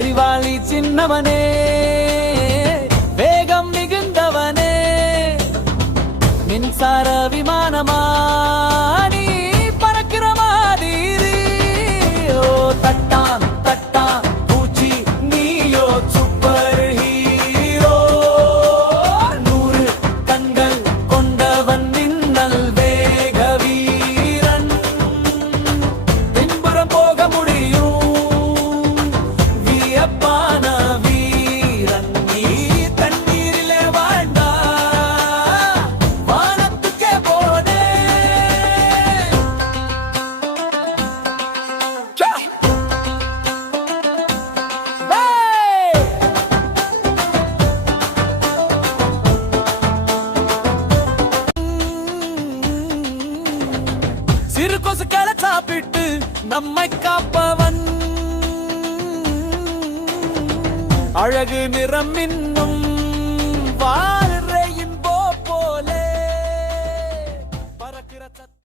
அறிவாளி சின்னவனே, வேகம் மிகுந்தவனே, மின்சார விமானமா நீ பறக்கிற மாதிரி. ஓ தட்டான் தட்டான் பூச்சி நீயோ சூப்பர் ஹீரோ, 100 கண்கள் கொண்டவன் மின்னல் வேக வீரன், பின்புறம் போக முடியும் வியப்பான வீரன். நீ தண்ணீரிலே வாழ்ந்தா வானத்துக்கே போனே. சிறு கொசுக்களை சாப்பிட்டு நம்மை காப்பவன், அழகு நிறம் இன்னும் வா